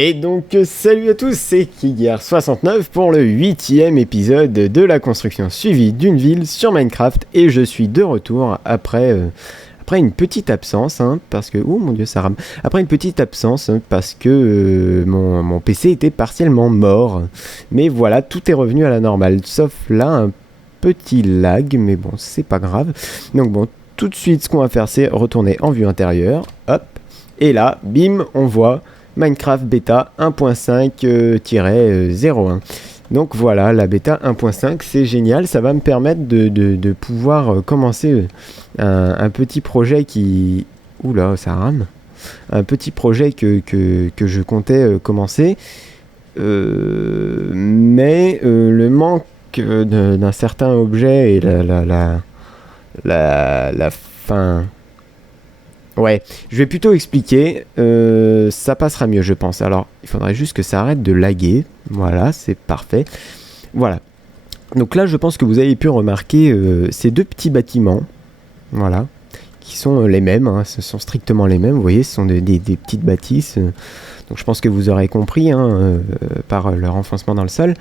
Et donc salut à tous, c'est Kigger69 pour le 8e épisode de la construction suivie d'une ville sur Minecraft. Et je suis de retour après une petite absence, parce que... Oh mon dieu, ça rame. Après une petite absence, parce que mon PC était partiellement mort. Mais voilà, tout est revenu à la normale, sauf là un petit lag, mais bon, c'est pas grave. Donc bon, tout de suite, ce qu'on va faire, c'est retourner en vue intérieure. Hop. Et là, bim, on voit... Minecraft bêta 1.5-01. Donc voilà, la bêta 1.5, c'est génial. Ça va me permettre de pouvoir commencer un petit projet qui... Oula, ça rame. Un petit projet que je comptais commencer. Mais le manque d'un certain objet et la fin... Ouais, je vais plutôt expliquer, ça passera mieux je pense. Alors, il faudrait juste que ça arrête de laguer, voilà, c'est parfait. Voilà, donc là je pense que vous avez pu remarquer ces deux petits bâtiments, voilà, qui sont les mêmes, ce sont strictement les mêmes, vous voyez, ce sont des petites bâtisses. Donc je pense que vous aurez compris, par leur enfoncement dans le sol,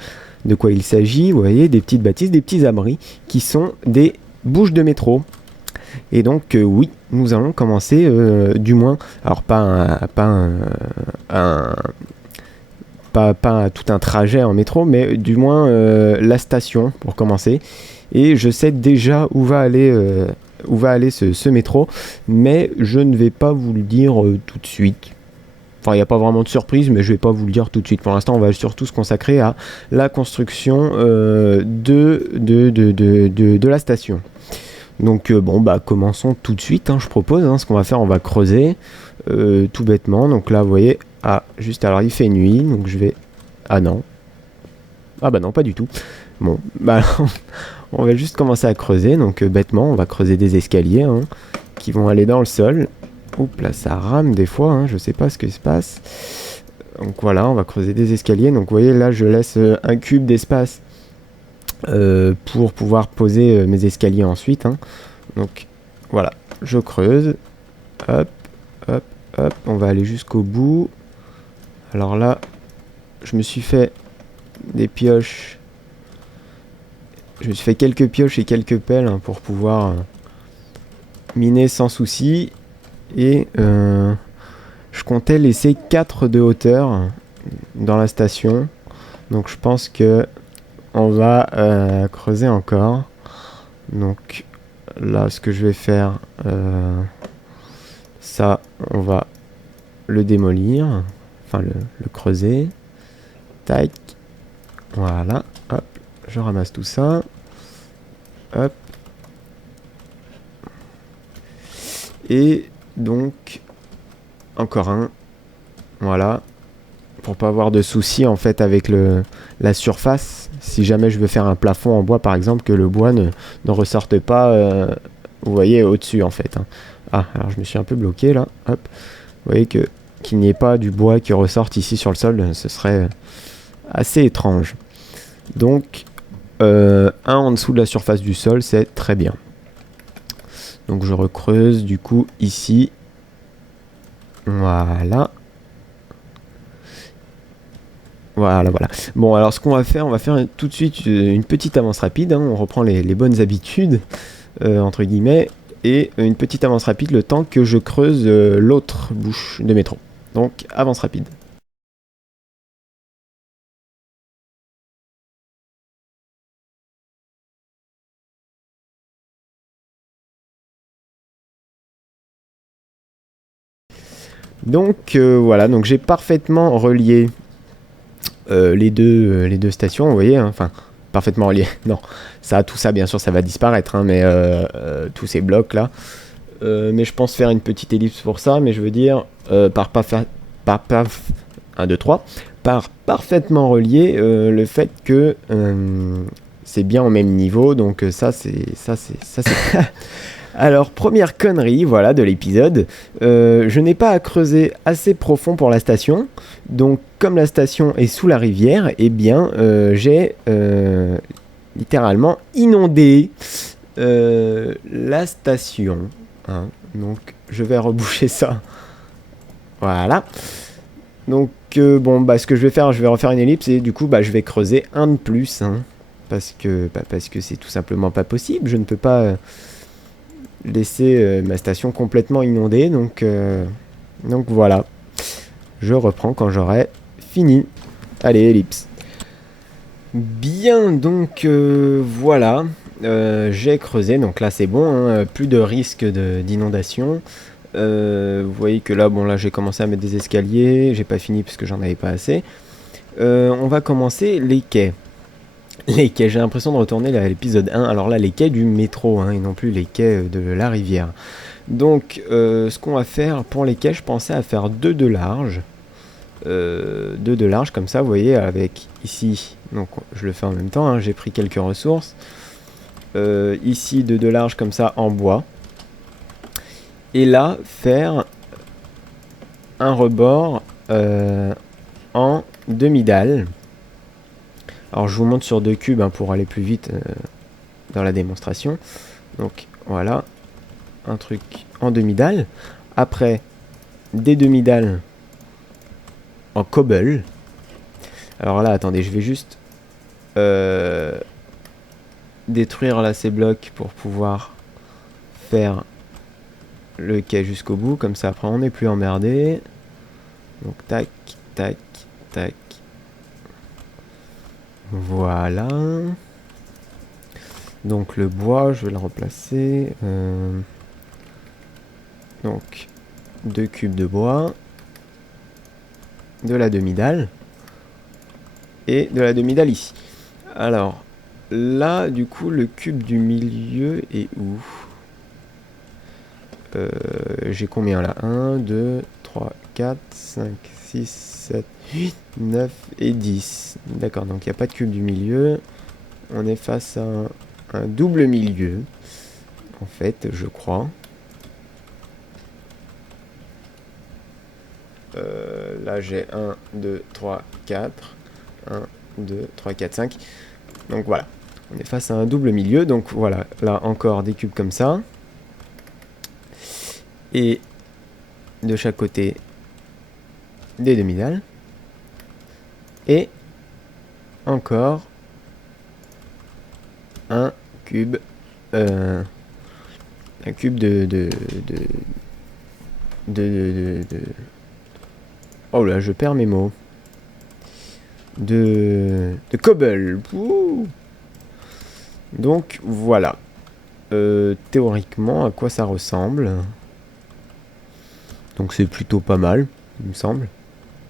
de quoi il s'agit, vous voyez, des petites bâtisses, des petits abris, qui sont des bouches de métro. Et donc oui, nous allons commencer, du moins, alors pas tout un trajet en métro, mais du moins la station pour commencer. Et je sais déjà où va aller ce métro, mais je ne vais pas vous le dire tout de suite. Enfin, il n'y a pas vraiment de surprise, mais je ne vais pas vous le dire tout de suite. Pour l'instant, on va surtout se consacrer à la construction de la station. Donc bon, bah commençons tout de suite, je propose. Ce qu'on va faire, on va creuser tout bêtement. Donc là, vous voyez, juste alors il fait nuit, donc je vais... Ah non. Ah bah non, pas du tout. Bon, bah on va juste commencer à creuser. Donc bêtement, on va creuser des escaliers qui vont aller dans le sol. Oups, là ça rame des fois, je sais pas ce qui se passe. Donc voilà, on va creuser des escaliers. Donc vous voyez, là je laisse un cube d'espace pour pouvoir poser mes escaliers ensuite. Donc voilà, je creuse. Hop, hop, hop. On va aller jusqu'au bout. Alors là, je me suis fait des pioches. Je me suis fait quelques pioches et quelques pelles pour pouvoir miner sans souci. Et je comptais laisser 4 de hauteur dans la station. Donc je pense que on va creuser encore. Donc là, ce que je vais faire, ça, on va le démolir, enfin le creuser. Tac. Voilà. Hop. Je ramasse tout ça. Hop. Et donc, encore un. Voilà. Pour pas avoir de soucis en fait avec la surface. Si jamais je veux faire un plafond en bois par exemple, que le bois ne ressorte pas, vous voyez, au-dessus en fait. Ah, alors je me suis un peu bloqué là. Hop. Vous voyez qu'il n'y ait pas du bois qui ressorte ici sur le sol, ce serait assez étrange. Donc, un en dessous de la surface du sol, c'est très bien. Donc je recreuse du coup ici. Voilà. Voilà. Bon, alors ce qu'on va faire, tout de suite une petite avance rapide. On reprend les bonnes habitudes, entre guillemets, et une petite avance rapide le temps que je creuse l'autre bouche de métro. Donc, avance rapide. Donc, voilà, donc j'ai parfaitement relié les deux stations, vous voyez, enfin... Parfaitement relié. Non, tout ça, bien sûr, ça va disparaître, mais tous ces blocs là. Mais je pense faire une petite ellipse pour ça, mais je veux dire, par 1, 2, 3, par parfaitement relié le fait que c'est bien au même niveau, donc ça c'est. Alors, première connerie, voilà, de l'épisode. Je n'ai pas à creuser assez profond pour la station. Donc, comme la station est sous la rivière, eh bien, j'ai littéralement inondé la station. Donc, je vais reboucher ça. Voilà. Donc, bon, bah, ce que je vais faire, je vais refaire une ellipse et du coup, bah, je vais creuser un de plus, hein, parce que c'est tout simplement pas possible. Je ne peux pas laisser ma station complètement inondée, donc voilà. Je reprends quand j'aurai fini. Allez, ellipse. Bien, donc voilà. J'ai creusé, donc là c'est bon, hein, plus de risque d'inondation. Vous voyez que là, bon, là j'ai commencé à mettre des escaliers, j'ai pas fini parce que j'en avais pas assez. On va commencer les quais. Les quais, j'ai l'impression de retourner à l'épisode 1. Alors là, les quais du métro, hein, et non plus les quais de la rivière. Donc, ce qu'on va faire pour les quais, je pensais à faire 2 de large. 2 de large, comme ça, vous voyez, avec ici, donc je le fais en même temps, hein, j'ai pris quelques ressources. Ici, 2 de large, comme ça, en bois. Et là, faire un rebord en demi-dalle. Alors, je vous montre sur 2 cubes, hein, pour aller plus vite dans la démonstration. Donc, voilà, un truc en demi-dalle. Après, des demi-dalles en cobble. Alors là, attendez, je vais juste détruire là ces blocs pour pouvoir faire le quai jusqu'au bout. Comme ça, après, on n'est plus emmerdé. Donc, tac, tac, tac. Voilà. Donc, le bois, je vais le replacer. Donc, 2 cubes de bois. De la demi-dalle. Et de la demi-dalle ici. Alors, là, du coup, le cube du milieu est où? J'ai combien là? 1, 2, 3, 4, 5, 6, 7, 8, 9 et 10. D'accord, donc il n'y a pas de cube du milieu. On est face à un double milieu, en fait, je crois. Là, j'ai 1, 2, 3, 4. 1, 2, 3, 4, 5. Donc voilà, on est face à un double milieu. Donc voilà, là encore des cubes comme ça. Et de chaque côté, des demi-dalles. Et encore un cube. Un cube de... Oh là, je perds mes mots. De cobble. Ouh. Donc voilà. Théoriquement, à quoi ça ressemble? Donc c'est plutôt pas mal, il me semble.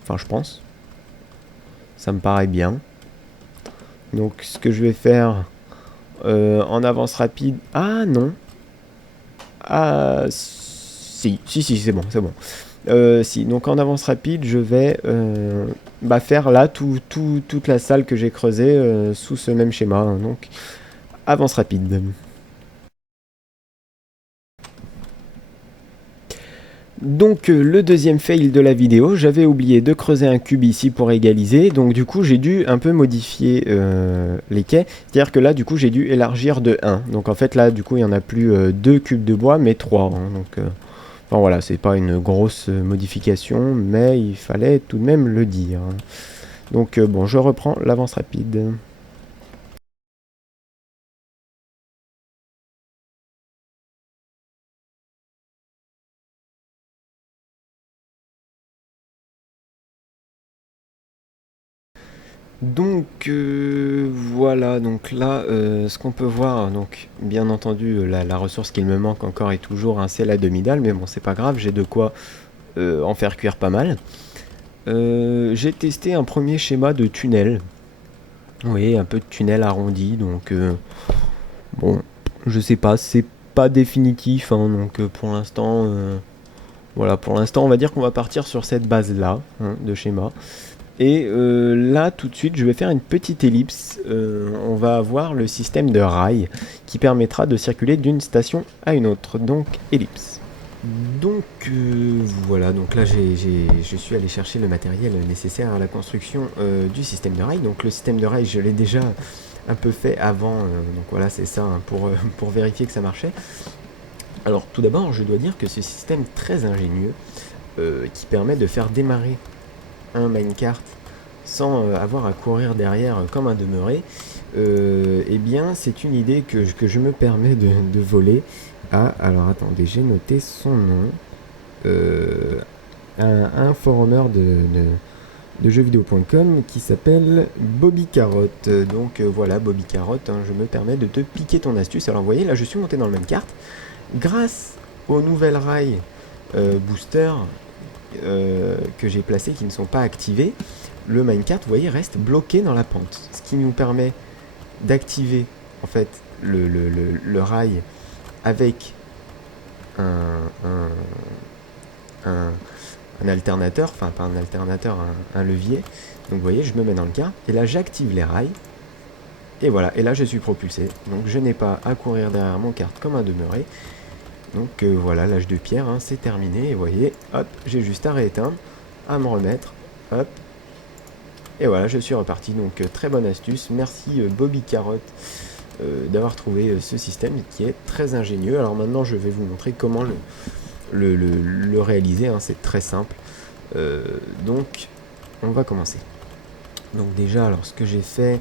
Enfin, je pense. Ça me paraît bien. Donc ce que je vais faire en avance rapide... Ah non. Ah si, c'est bon, c'est bon. Si, donc en avance rapide, je vais faire là toute la salle que j'ai creusée sous ce même schéma. Hein, donc avance rapide. Donc le deuxième fail de la vidéo, j'avais oublié de creuser un cube ici pour égaliser, donc du coup j'ai dû un peu modifier les quais, c'est-à-dire que là du coup j'ai dû élargir de 1, donc en fait là du coup il n'y en a plus 2 cubes de bois mais 3, hein, donc enfin voilà, c'est pas une grosse modification, mais il fallait tout de même le dire. Donc bon, je reprends l'avance rapide. Donc voilà, donc là ce qu'on peut voir, donc bien entendu la ressource qu'il me manque encore et toujours, hein, c'est la demi-dalle, mais bon c'est pas grave, j'ai de quoi en faire cuire pas mal. J'ai testé un premier schéma de tunnel, oui, un peu de tunnel arrondi, donc bon, je sais pas, c'est pas définitif, hein, donc pour l'instant, voilà, pour l'instant on va dire qu'on va partir sur cette base là, hein, de schéma. Et là, tout de suite, je vais faire une petite ellipse. On va avoir le système de rails qui permettra de circuler d'une station à une autre. Donc, ellipse. Donc, voilà. Donc là, je suis allé chercher le matériel nécessaire à la construction du système de rails. Donc, le système de rails, je l'ai déjà un peu fait avant. Donc, voilà, c'est ça, hein, pour vérifier que ça marchait. Alors, tout d'abord, je dois dire que ce système très ingénieux qui permet de faire démarrer un minecart sans avoir à courir derrière comme un demeuré, eh bien c'est une idée que je me permets de voler à, alors attendez, j'ai noté son nom, un forummer de jeuxvideo.com qui s'appelle Bobby Carotte. Donc voilà, Bobby Carotte, hein, je me permets de te piquer ton astuce. Alors vous voyez, là je suis monté dans le minecart grâce aux nouvelles rails booster que j'ai placés qui ne sont pas activés. Le minecart, vous voyez, reste bloqué dans la pente, ce qui nous permet d'activer en fait le rail avec un alternateur, enfin pas un alternateur, un levier. Donc vous voyez, je me mets dans le cas, et là j'active les rails, et voilà, et là je suis propulsé. Donc je n'ai pas à courir derrière mon kart comme un demeuré. Donc voilà, l'âge de pierre, hein, c'est terminé, et vous voyez, hop, j'ai juste à rééteindre, à me remettre, hop, et voilà, je suis reparti. Donc très bonne astuce, merci Bobby Carotte d'avoir trouvé ce système qui est très ingénieux. Alors maintenant je vais vous montrer comment le réaliser, hein, c'est très simple. Donc on va commencer. Donc déjà, alors ce que j'ai fait,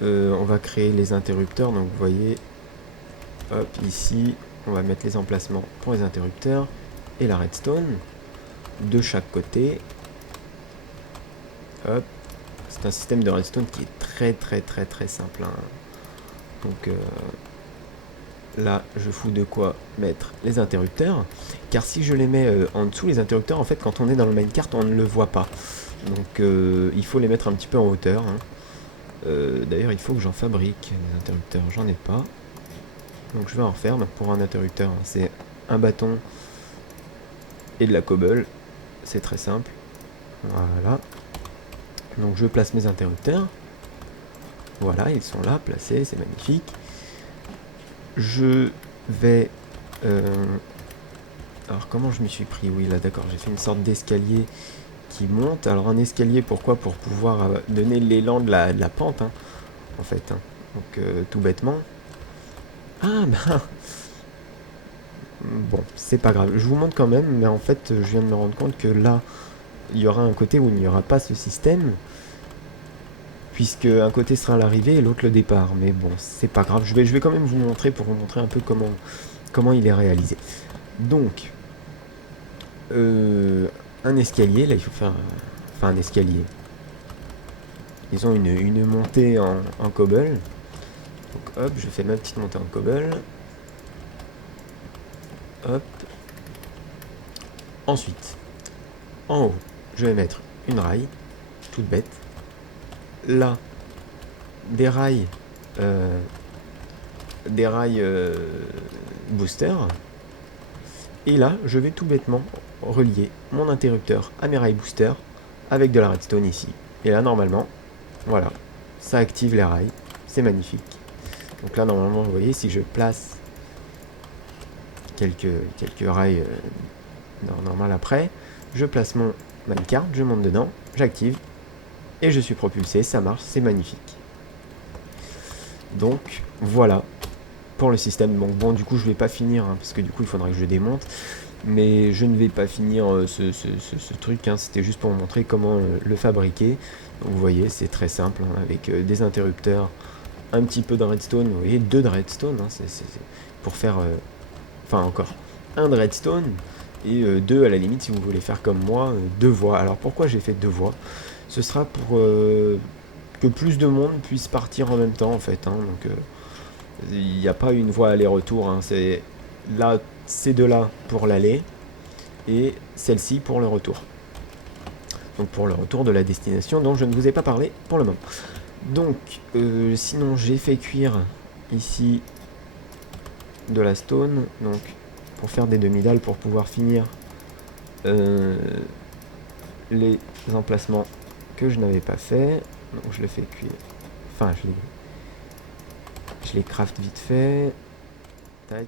on va créer les interrupteurs. Donc vous voyez, hop, ici on va mettre les emplacements pour les interrupteurs et la redstone de chaque côté. Hop, c'est un système de redstone qui est très simple, hein. Donc là je fous de quoi mettre les interrupteurs, car si je les mets en dessous, les interrupteurs, en fait quand on est dans le minecart on ne le voit pas. Donc il faut les mettre un petit peu en hauteur, hein. D'ailleurs il faut que j'en fabrique des interrupteurs, j'en ai pas. Donc je vais en refaire. Donc pour un interrupteur, hein, c'est un bâton et de la cobble. C'est très simple. Voilà. Donc je place mes interrupteurs. Voilà, ils sont là, placés, c'est magnifique. Je vais... alors comment je m'y suis pris? Oui, là d'accord, j'ai fait une sorte d'escalier qui monte. Alors un escalier, pourquoi? Pour pouvoir donner l'élan de la pente, hein, en fait, hein. Donc tout bêtement. Ah ben... Bon, c'est pas grave. Je vous montre quand même, mais en fait, je viens de me rendre compte que là, il y aura un côté où il n'y aura pas ce système, puisque un côté sera l'arrivée et l'autre le départ. Mais bon, c'est pas grave. Je vais quand même vous montrer pour vous montrer un peu comment il est réalisé. Donc, un escalier. Là, il faut faire, enfin un escalier. Ils ont une montée en cobble. Donc, hop, je fais ma petite montée en cobble. Hop. Ensuite, en haut, je vais mettre une rail, toute bête. Là, des rails booster. Et là, je vais tout bêtement relier mon interrupteur à mes rails booster avec de la redstone ici. Et là, normalement, voilà, ça active les rails. C'est magnifique. Donc là, normalement, vous voyez, si je place quelques rails normal après, je place mon minecart, je monte dedans, j'active et je suis propulsé, ça marche, c'est magnifique. Donc voilà pour le système. Bon, du coup je vais pas finir, hein, parce que du coup il faudra que je démonte, mais je ne vais pas finir ce truc, hein, c'était juste pour vous montrer comment le fabriquer. Donc vous voyez, c'est très simple, hein, avec des interrupteurs, un petit peu de redstone, vous voyez, 2 de redstone, hein, c'est pour faire, enfin encore, un de redstone, et 2 à la limite si vous voulez faire comme moi, 2 voies. Alors pourquoi j'ai fait 2 voies? Ce sera pour que plus de monde puisse partir en même temps en fait, hein. Donc il n'y a pas une voie aller-retour, hein. C'est là, ces deux-là pour l'aller et celle-ci pour le retour. Donc pour le retour de la destination dont je ne vous ai pas parlé pour le moment. Donc sinon j'ai fait cuire ici de la stone, donc pour faire des demi-dalles pour pouvoir finir les emplacements que je n'avais pas fait. Donc je le fais cuire, enfin je les craft vite fait, tac.